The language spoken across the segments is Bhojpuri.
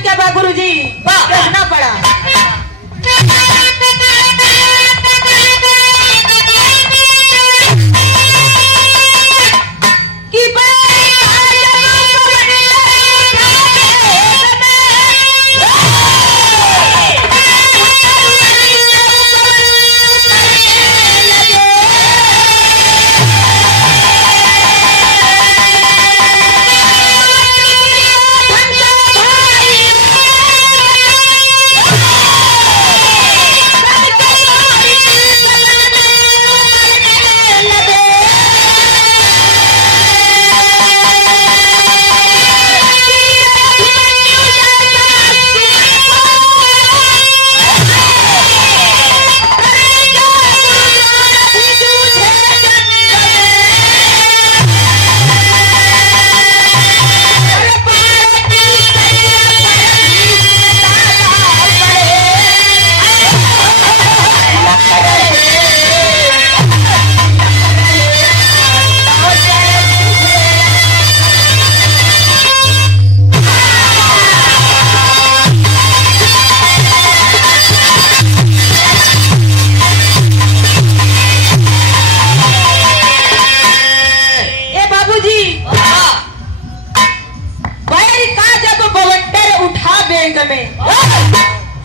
दिन क्या बा गुरुजी कहना पड़ा।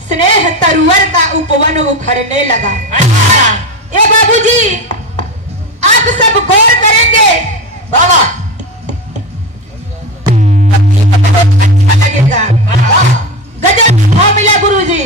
स्नेह तरुवर का उपवन उखड़ने लगा। ए बाबूजी आप सब गौर करेंगे बाबा लगेगा गजब भाव मिला गुरुजी।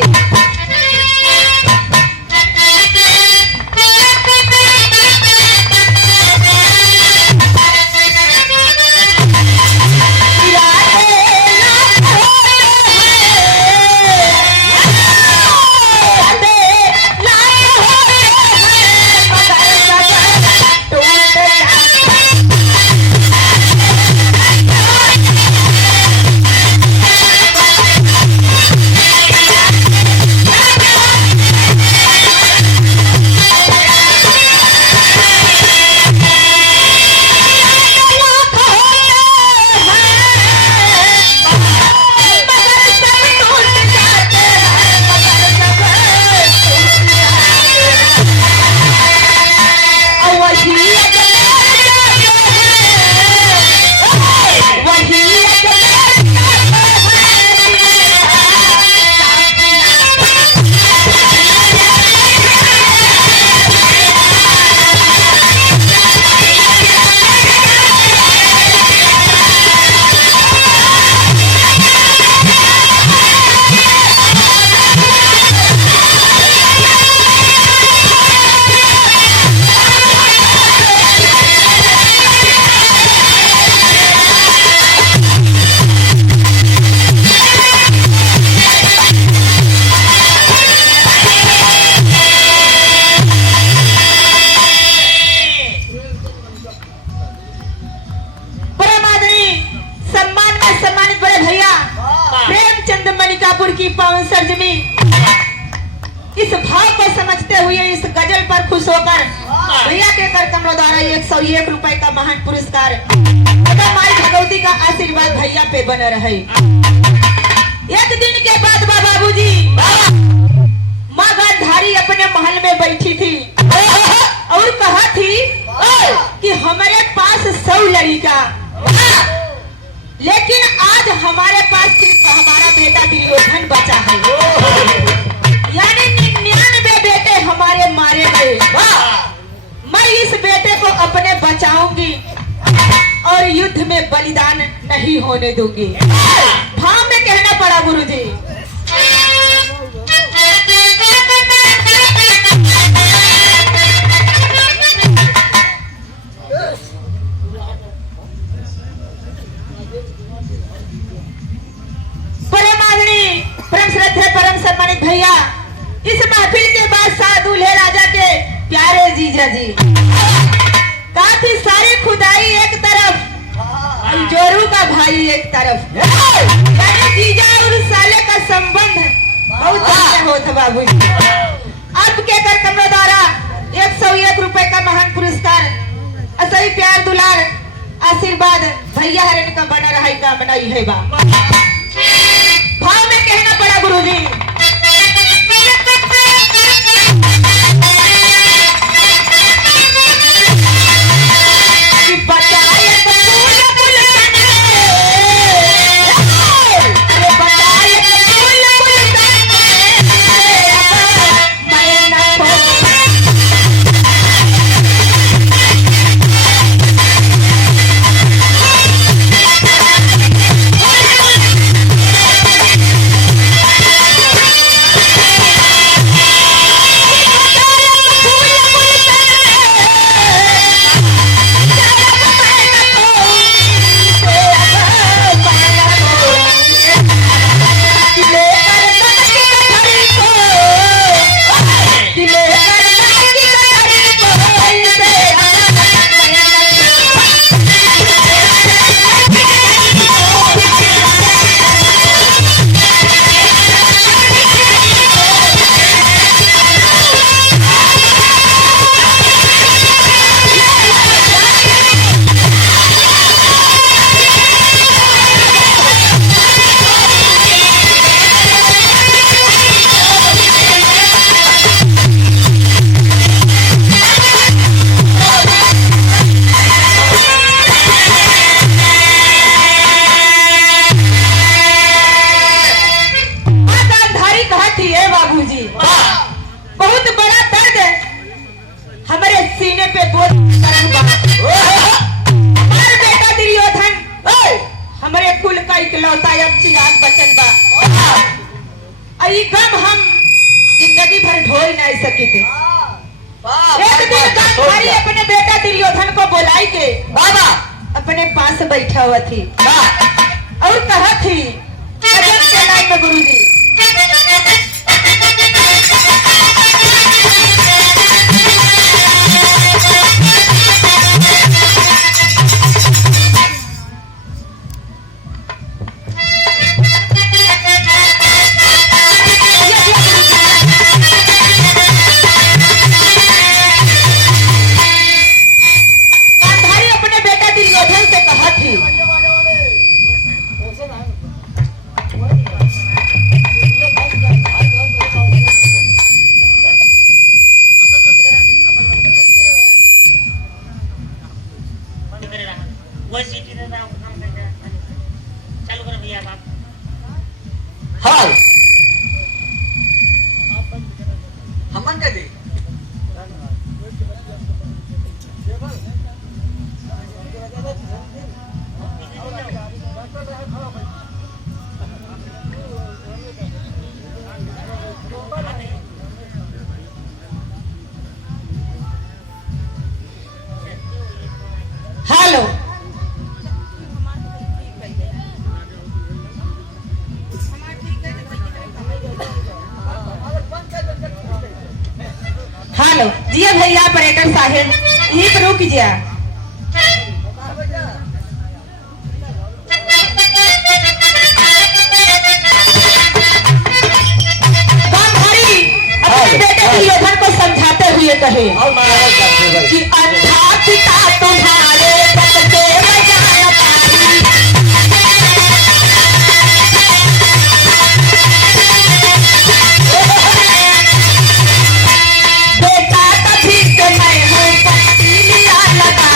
की पावन सरजमी इस भाव को समझते हुए इस गजल पर खुश होकर भैया के कर कमलों द्वारा 101 रुपए का महान पुरस्कार माई भगवती का आशीर्वाद भैया पे बना रहे। एक दिन के बाद बाबूजी माँ गांधारी अपने महल में बैठी थी और कहा थी कि हमारे पास 100 लड़का लेकिन आज हमारे पास सिर्फ हमारा बेटा दुर्योधन बचा है, यानी 99 बेटे हमारे मारे गए। मैं इस बेटे को अपने बचाऊंगी और युद्ध में बलिदान नहीं होने दूंगी। भाव में कहना पड़ा गुरुजी। परम श्रद्धेय परम सम्मानित भैया, इस महफिल के बाद दूल्हे राजा के प्यारे जीजा जी काफी सारी खुदाई एक तरफ और जोरू का भाई एक तरफ, यानी जीजा और साले का संबंध बहुत अच्छा होता बाबूजी। अब के कर कमरों द्वारा 101 रुपए का महान पुरस्कार असही प्यार दुलार आशीर्वाद भैया हरण का बना रहा कामना ही है बा। गुरुजी। कि बचाए तो फूल गुलशन अरे बचाए तो फूल गुलशन मैं न खो बाबूजी। बहुत बड़ा दर्द हमारे सीने पे बोझ हमारे बेटा दुर्योधन हमारे कुल का इकलौता अब चिराग बचन बा। आई गम हम जिंदगी भर ढोई नहीं सके थे। एक दिन गांधारी अपने बेटा दुर्योधन को बुलाई के बाबा अपने पास बैठा हुआ थी और कहा थी गजब के लाइन में गुरुजी। चालू करो भैया बाप। हाँ हमन का दी हेलो हेलो जी भैया पर्यटक साहेब यहीं पर रुक जा। गांधारी अपने बेटे दुर्योधन को समझाते हुए कहे कि अच्छा पिता तुम्हारे पद से बजाना पाई। बेटा कभी से मैं हूँ पत्नी लिया लगा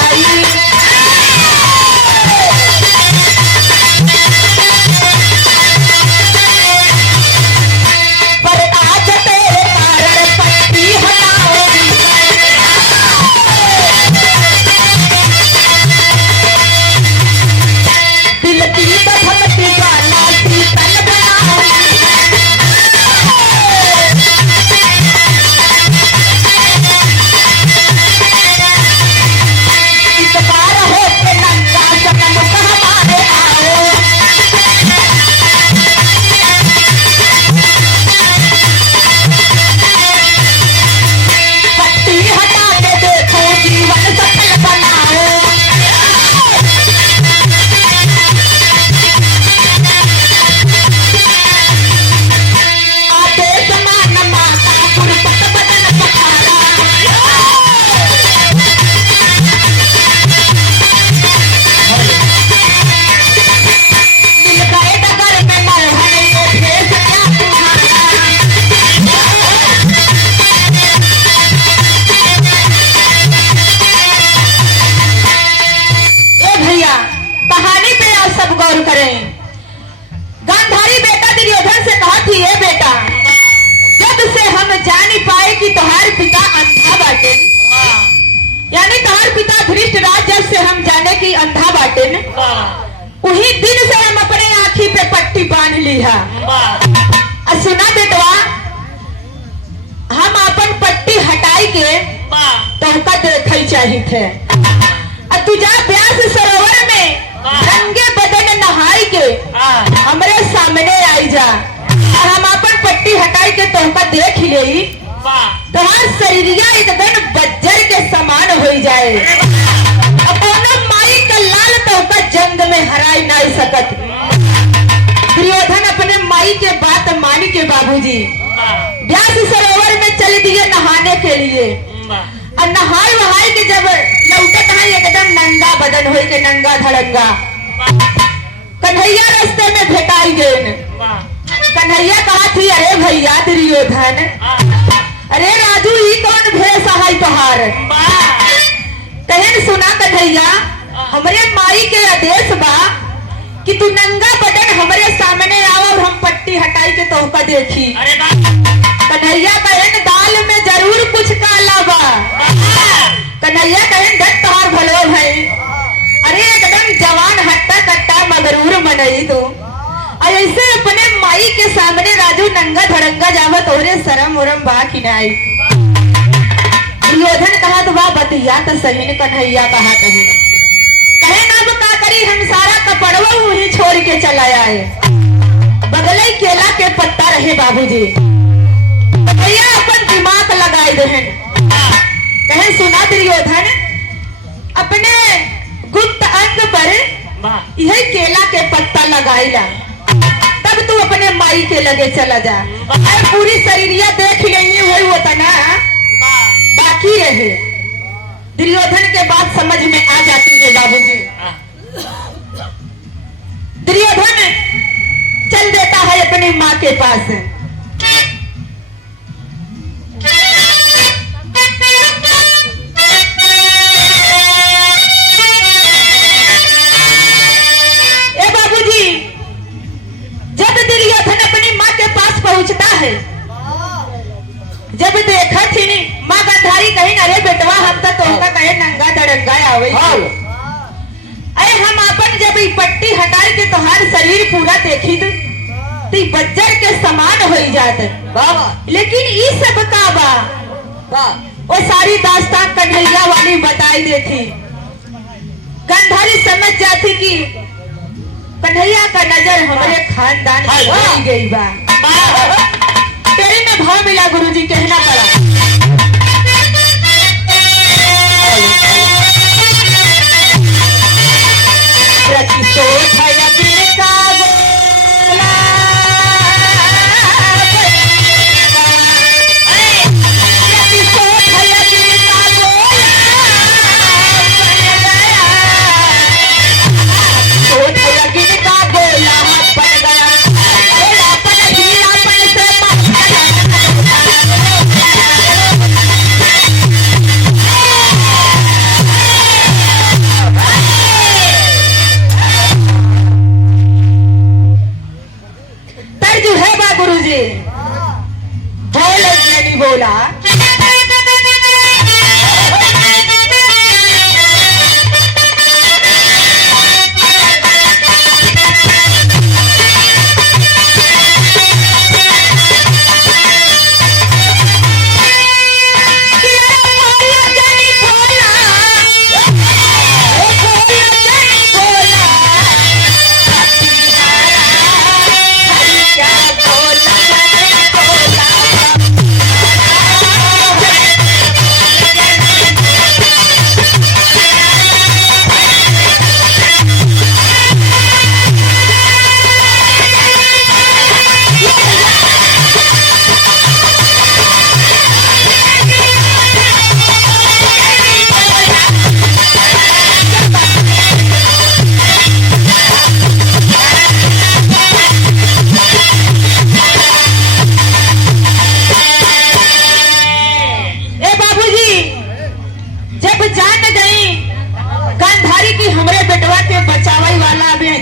यानी तुम्हारे पिता धृतराज जब से हम जाने की अंधा बाटे न, उही दिन से हम अपने आँखी पे पट्टी बांध ली है। और सुना बेटवा, हम अपन पट्टी हटाई के तोहका देखे चाहिए थे। और तू जा व्यास सरोवर में नंगे बदन नहाई के हमरे सामने आई जा, और हम अपन पट्टी हटाई के तोहका देख ले, तुम्हार शरीरिया एकदम बज्जर के समान हो जाए। अपना माई का लाल तोहका जंग में हराई नहीं सकत। दुर्योधन अपने माई के बात मानी के बाबूजी व्यास सरोवर में चल दिए नहाने के लिए। और नहाए वहाई के जब लौटत है एकदम नंगा बदन हो के नंगा धड़ंगा। कन्हैया रास्ते में भेटाई गए। कन्हैया कहा थी, अरे भैया दुर्योधन, अरे राजू ये कौन भेष है तोहार? कहन सुना कन्हैया, हमरे माई के आदेश बा कि तू नंगा बदन हमरे सामने आओ और हम पट्टी हटाई के तोहका देखी। कन्हैया कहन दाल में जरूर कुछ काला बा। कन्हैया कहन दस तोहार भलो है। अरे एकदम जवान हट्टा कट्टा मगरूर मनई तू, ऐसे अपने माई के सामने राजू नंगा धड़ंगा जावत तोरे शरम उरम बा कि नहीं? दुर्योधन कहा तो बा बतिया तो सही न। कन्हैया कहा कहे अब का करी, हम सारा कपड़वा वही छोड़ के चला आए। बगले केला के पत्ता रहे बाबूजी। भैया अपन दिमाग लगाए दहन। कहे सुना दुर्योधन, अपने गुप्त अंग पर यही केला के पत्ता लगाईला, तब तू अपने माई के लगे चला जा। अरे पूरी शरीरिया देख लेंगे वही होता ना, बाकी रहे। दुर्योधन के बात समझ में आ जाती है बाबूजी। दुर्योधन चल देता है अपनी माँ के पास। ए बाबूजी, जब दुर्योधन अपनी माँ के पास पहुंचता है, जब देखा थी नी माँ गांधारी कहीं, अरे बेटवा हम तो तोहका कहे नंगा धड़ंगा आवे। अरे हम अपन जब ई पट्टी हटाई के तोहार शरीर पूरा देखी तो बज्जर के समान हो जात। लेकिन ई सब का बा वो सारी दास्तान कन्हैया वाली बताई देती। गांधारी समझ जाती कि कन्हैया का नजर हमारे खानदान पे हो गई बा। तेरे में भाव मिला गुरुजी, कहना पड़ा। बोला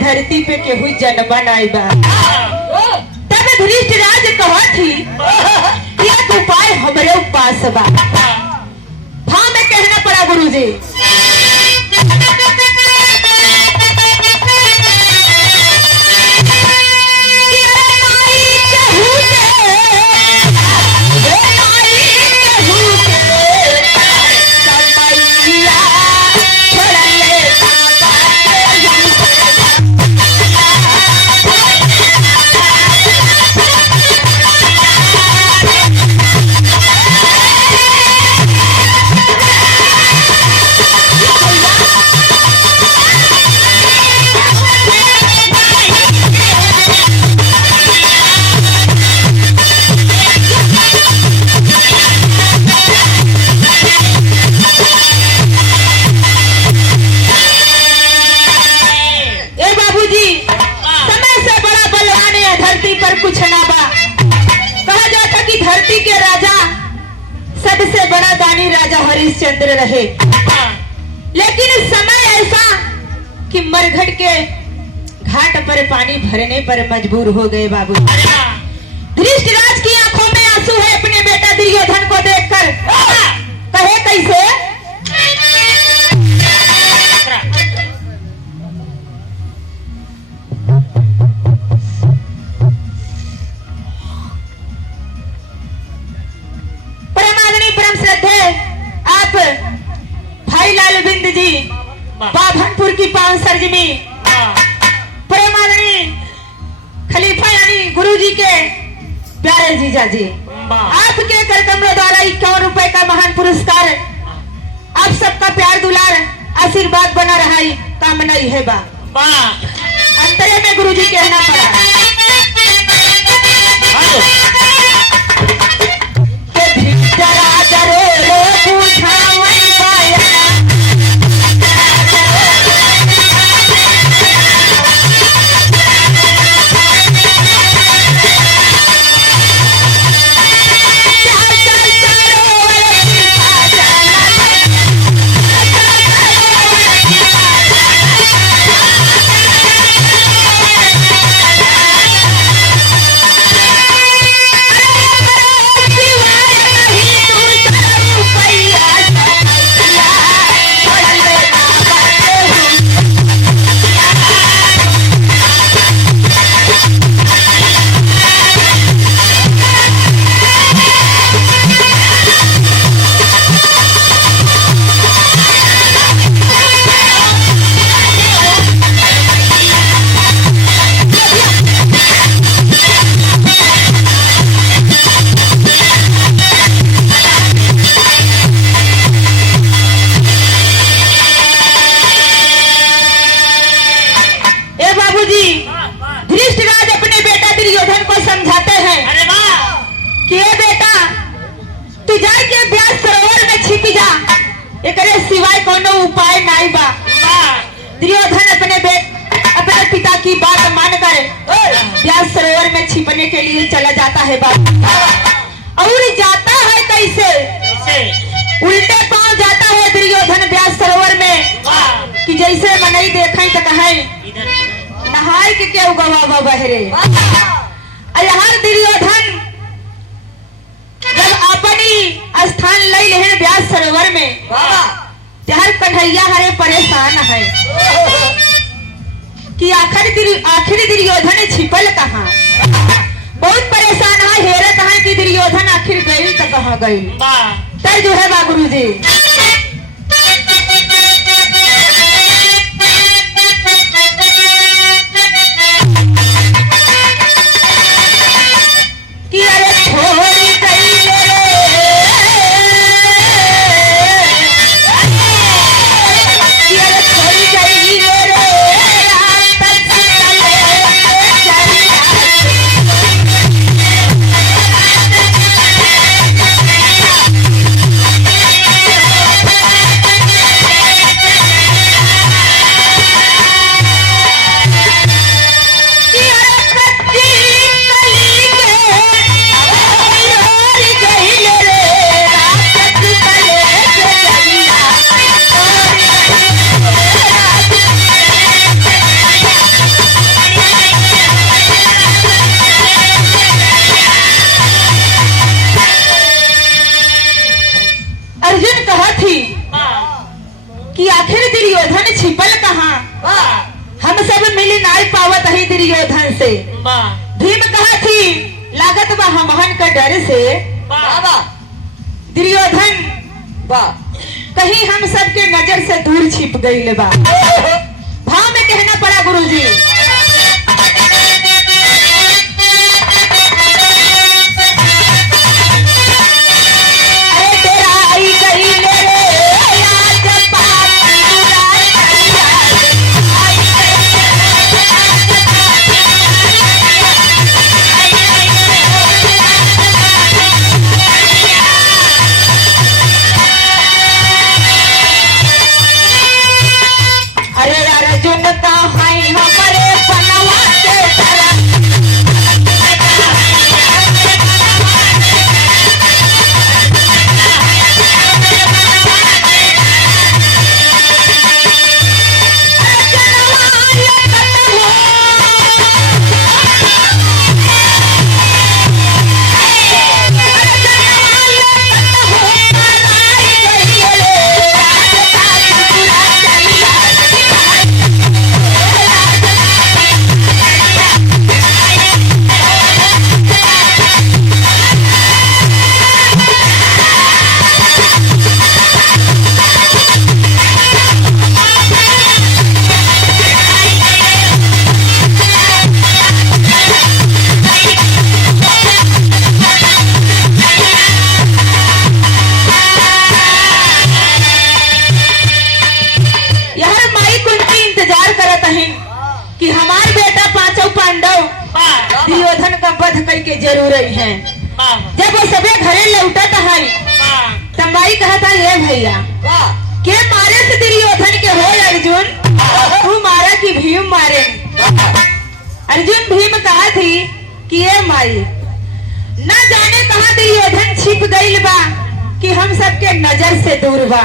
धरती पे केहू जन्म नहीं बा। तब धृतराज कहा थी एक उपाय हमरे पास बा। हाँ मैं कहना पड़ा गुरुजी। कुछ ना बा, कहा जाता कि धरती के राजा सबसे बड़ा दानी राजा हरिश्चंद्र रहे, लेकिन समय ऐसा कि मरघट के घाट पर पानी भरने पर मजबूर हो गए बाबू। धृष्टराज की आंखों में आंसू है अपने बेटा दुर्योधन को देखकर। कहे कैसे? आप भाई लाल बिंद जी बाभनपुर की पावन सरजमी प्रेमानंदी खलीफा यानी गुरुजी के प्यारे जीजा जी, आपके कर कमलों द्वारा 51 रुपए का महान पुरस्कार, आप सबका प्यार दुलार आशीर्वाद बना रहा है, कामना ही है बा। अंतरे में गुरुजी कहना पड़ा सिवाय कोनो उपाय नहीं बा। दुर्योधन अपने पिता की बात मानकर व्यास सरोवर में छिपने के लिए चला जाता है बाबू। और जाता है कैसे? उल्टे पांव जाता है दुर्योधन व्यास सरोवर में कि जैसे मनई देखे तो कहे नहाय के क्यों गवा बहरे। यहाँ दुर्योधन जब अपनी स्थान ले लें व्यास सरोवर में, हर कन्हैया हरे परेशान है कि आखिर दुर्योधन छिपल कहाँ। बहुत परेशान है, हेरे कहा कि दुर्योधन आखिर गई तो कहाँ गई। तय जो है बा गुरुजी कि अरे छोड़ी गई लागत बा हमहन का डर से बाबा दुर्योधन बा कहीं हम सबके नजर से दूर छिप गई बा। भाव में कहना पड़ा गुरुजी। अरे तेरा आई गई ले रे आज पापी अरे अर्जुन का है हमारे बनवा के तरह कि हमार बेटा पांचों पांडव दुर्योधन का वध करके जरूर आई हैं। जब वो सबे घरे लौटत है तब माई कहता ये भैया के मारे से दुर्योधन के हो अर्जुन तू मारा कि भीम मारे। अर्जुन भीम कहा थी कि ये माई न जाने कहा दुर्योधन छिप गई बा कि हम सबके नजर से दूर बा।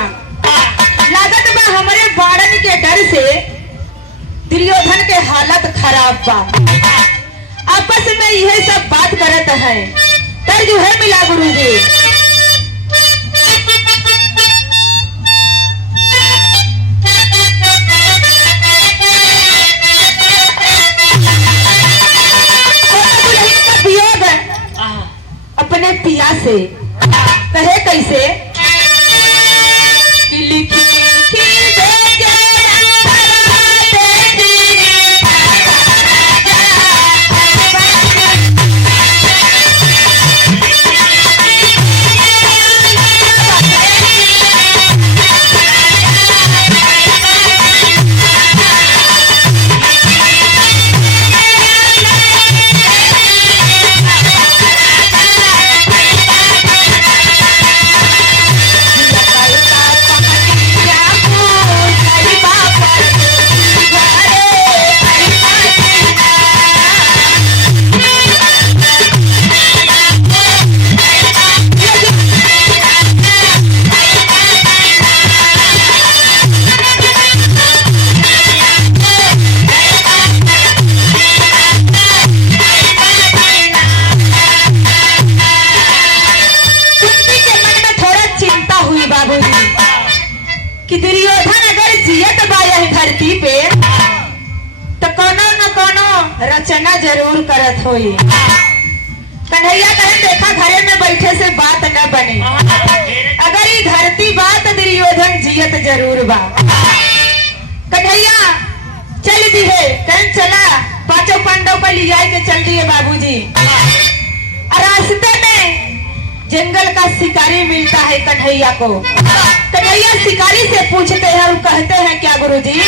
लागत बा हमारे बाड़न के डर से दुर्योधन के हालत खराब बा। आपस में यह सब बात करत है तर जो है मिला गुरुजी। वियोग अपने पिया से कहे कैसे कि लिखी कि दुर्योधन अगर जियत बा यह धरती पे तो कोनो न कोनो रचना जरूर करत होई। कन्हैया कहे देखा घरे में बैठे से बात न बने। अगर ये धरती बात दुर्योधन जियत जरूर बा। कन्हैया चल दी है कहीं चला पांचों पांडव को ले जाए के चल दिए बाबूजी। रास्ते में जंगल का शिकारी मिलता है कन्हैया को। कन्हैया शिकारी से पूछते हैं और कहते हैं क्या गुरुजी।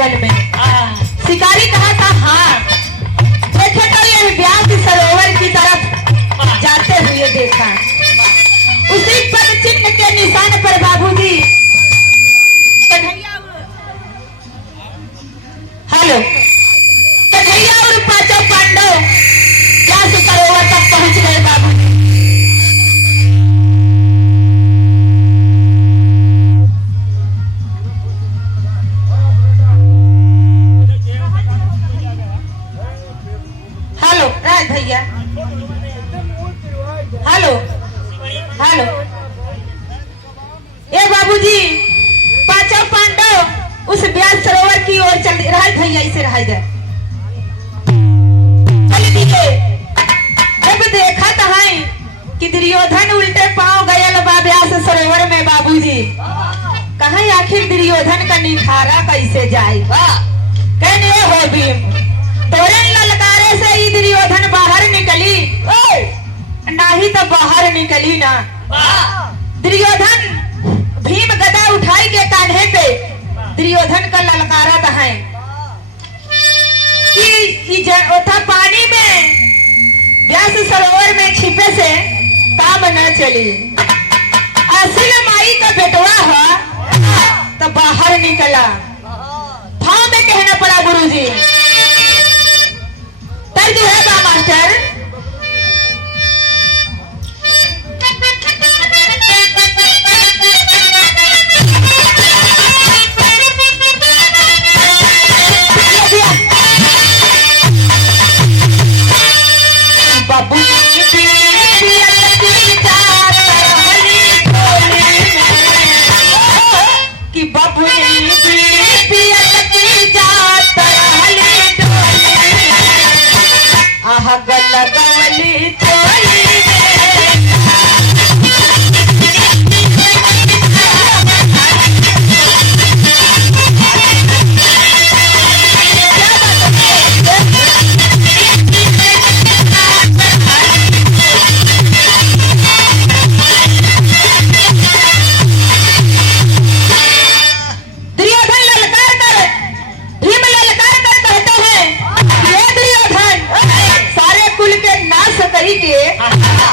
जंगल में। शिकारी कहा था हाँ, देखे तो ये व्यास सरोवर की तरफ जाते हुए देखा। उसी पद चिन्ह के निशान पर बाबूजी हेलो कन्हैया और पांचों पांडव व्यास सरोवर तक पहुंच गए बाबूजी। हेलो राज भैया, हेलो हेलो ए बाबूजी, पांचों पांडव उस व्यास सरोवर की ओर चल राज भैया इसे रहा गए। चल दिए जब देखा तहाई कि दुर्योधन उल्टे पांव गयल बा व्यास सरोवर में बाबूजी, कहा आखिर दुर्योधन का निखारा कैसे जाए। कहने हो भीम तोरे ललकारे से ही दुर्योधन बाहर निकली, नहीं तो बाहर निकली ना। दुर्योधन भीम गदा उठाई के कान्हे पे दुर्योधन का ललकारा है कि ओथा पानी में व्यास सरोवर में छिपे से काम न चली। असिल माई का बेटवा है तो बाहर निकला। भाव में कहना पड़ा गुरुजी, तर्ज है बा मास्टर। बाबू कि बाबू आहा गला गवली चोली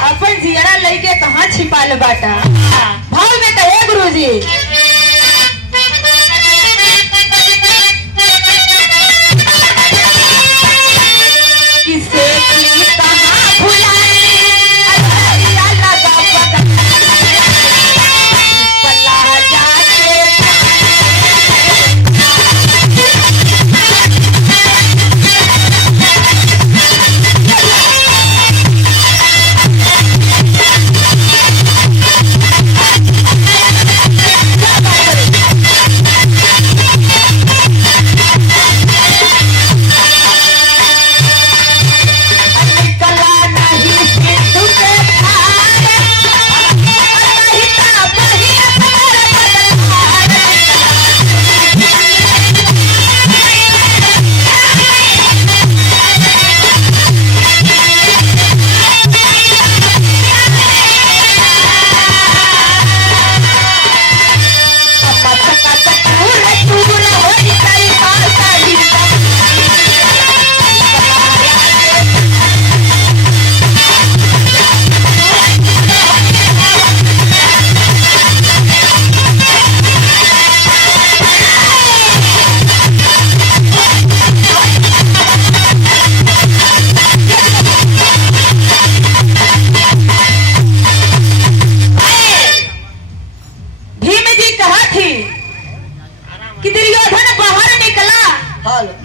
अपन जियरा लेके कहाँ छिपाल बाटा। भाव में कहे गुरुजी, किसे की कहाँ भुलाए लगा पला जाके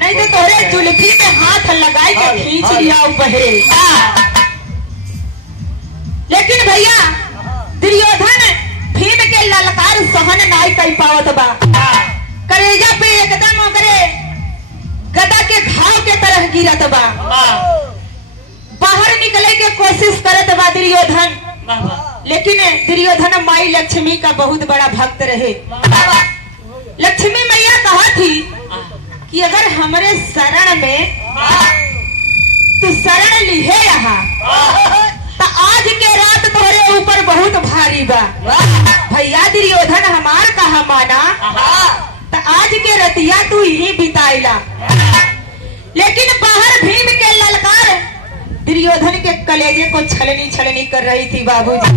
नहीं तो तोरे जुल्फी में हाथ लगाई के खींच लिया बहे। लेकिन भैया दुर्योधन भीम के ललकार सहन नहीं कर पावत बा। करेजा पे एकदम ओकरे गदा के घाव के तरह गिरत बा। बाहर निकले के कोशिश करत बा दुर्योधन, लेकिन दुर्योधन माई लक्ष्मी का बहुत बड़ा भक्त रहे। लक्ष्मी मैया कहा थी कि अगर हमारे शरण में तू शरण लिहे रहा तो आज के रात तोरे ऊपर बहुत भारी बा। भैया दुर्योधन हमार कहा माना तो आज के रतिया तू ही बिताइला। लेकिन बाहर भीम के ललकार दुर्योधन के कलेजे को छलनी छलनी कर रही थी बाबूजी।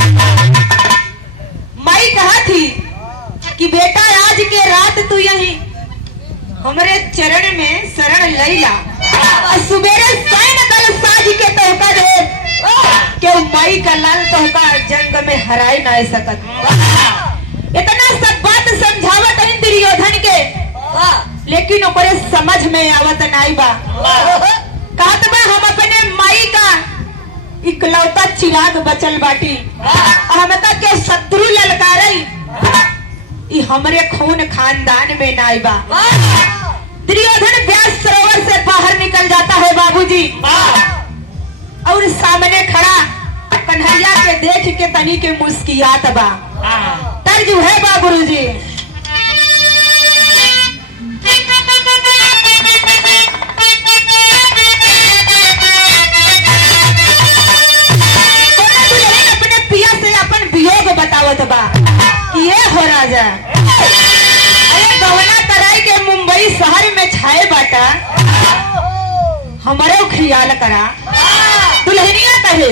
माई कहा थी कि बेटा आज के रात तू यही हमारे चरण में शरण लैला और सुबेरे सैन दल साज के तोहका दे के माई का लाल तोहका जंग में हराए ना सकत। इतना सब बात समझावत है दुर्योधन के, लेकिन ओकरे समझ में आवत नहीं बा। कहत बा हम अपने माई का इकलौता चिराग बचल बाटी, हमका के शत्रु ललकारई ई हमरे खून खानदान में नाई बा। दुर्योधन व्यास सरोवर से बाहर निकल जाता है बाबूजी, और सामने खड़ा कन्हैया के देख के तनी के मुस्कियात बा। तर्ज है बा गुरुजी। अपने पिया से अपन वियोग बतावत बा कि ये हो राजा, अरे गवना कराई के मुंबई शहर में छाए बाटा, हमारे ख्याल करा। दुल्हनिया कहे